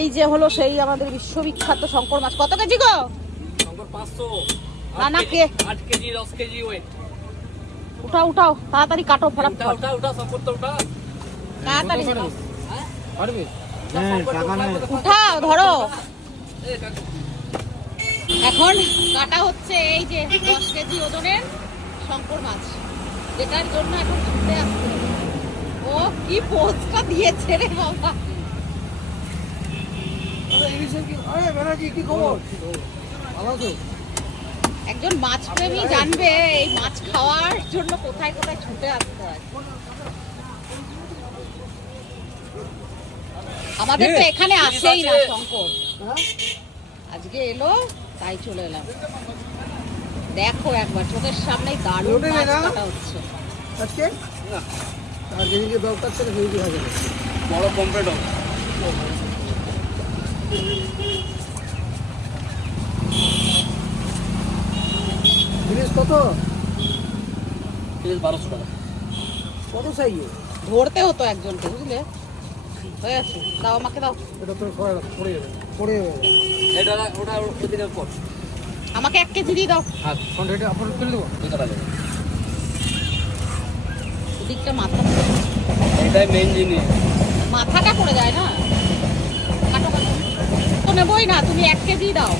এই যে হলো সেই আমাদের বিশ্ববিখ্যাত শঙ্কর মাছ। কত কেজি গো? শঙ্কর 500। না না কে 8 কেজি 10 কেজি ওয়েট। উঠাও উঠাও তাড়াতাড়ি কাটো ফটাফট। উঠা শঙ্কর তো উঠা। তাড়াতাড়ি পারবে? উঠাও ধরো। এখন কাটা হচ্ছে এই যে 10 কেজি ওজনের শঙ্কর মাছ, যেটার জন্য এখন ছুটে আসছে। ও কি পোস্টটা দিয়েছে রে বাবা। একজন মাছ প্রেমী জানবে এই মাছ খাওয়ার জন্য কোথায় কোথায় ছুটে আসতে হয়। আমাদের তো এখানে আসেই না শঙ্কর, আজকে এলো তাই চলে এলাম। দেখো একবার চোখের সামনেই দারুণ মাছ কাটা হচ্ছে। বড় কমপ্লিট হবে। কত? 1200 টাকা। কত সাইজে? ধরতে হতো একজনকে, বুঝলে? হয়ে আছে, দাও আমাকে দাও। এটা তো পড়ে যাবে। পড়ে যাবে। এটা ওটা ওদিকে কর। আমাকে 1 কেজি দিয়ে দাও। হ্যাঁ, ফোনটা আপনার ফেলে দেবো। এই করা যাবে। ওদিকটা মাথা, এটাই মেইন জিনিস। মাথাটা পড়ে যায় না। কাটো কাটো তো নেবই না, তুমি 1 কেজি দাও।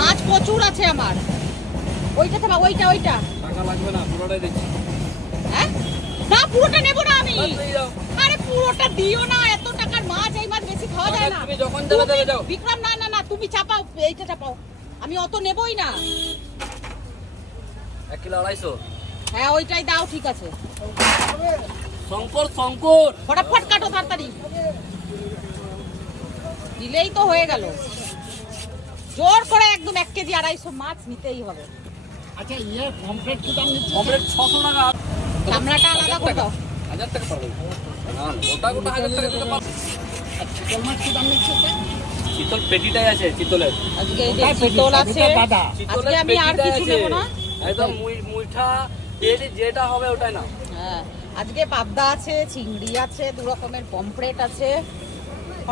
মাছ প্রচুর আছে আমার। ওইটা থাকা, ওইটা ওইটা। টাকা লাগবে না, পুরোটাই দিচ্ছি। হ্যাঁ না, পুরোটা নেবো না আমি। দিয়ে দাও। আরে পুরোটা দিও না, এত টাকার মাছ, এই মাছ বেশি খাওয়া যায় না। তুমি যখন যাবে যাবে যাও। বিক্রম না না না, তুমি চাপাও, এইটা চাপাও। আমি অত নেবই না। 1 কিলো 250। হ্যাঁ ওইটাই দাও, ঠিক আছে। শঙ্কর শঙ্কর ফটাফট কাটো তাড়াতাড়ি, দিলেই তো হয়ে গেল। জোর করে একদম 1 কেজি 250 মাছ নিতেই হবে। আচ্ছা ইয়ে কমপ্লিট কি দাম নিচ্ছে? কমপ্লিট 600 টাকা। চামড়াটা আলাদা করে দাও। 1000 টাকা পারবে। না গোটা গোটা 1000 টাকা দিতে পারবে। চিতল মাছ কি দাম নিচ্ছে? চিতল পেটিটাই আছে চিতলের। আজকে এই যে চিতল আছে, দাদা আজকে আমি আর কিছু নেব না। একদম মুইঠা পেটি যেটা হবে ওটাই না। হ্যাঁ আজকে পাবদা আছে, চিংড়ি আছে, 2 রকমের পমফ্রেট আছে,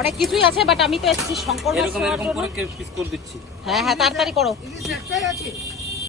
অনেক কিছুই আছে। বাট আমি তো এসেছি শঙ্কর মাছ এরকম খাওয়ার এরকম জন্য। করে পিস করে দিচ্ছি। হ্যাঁ হ্যাঁ তাড়াতাড়ি করো। ইলিশ একটাই আছে।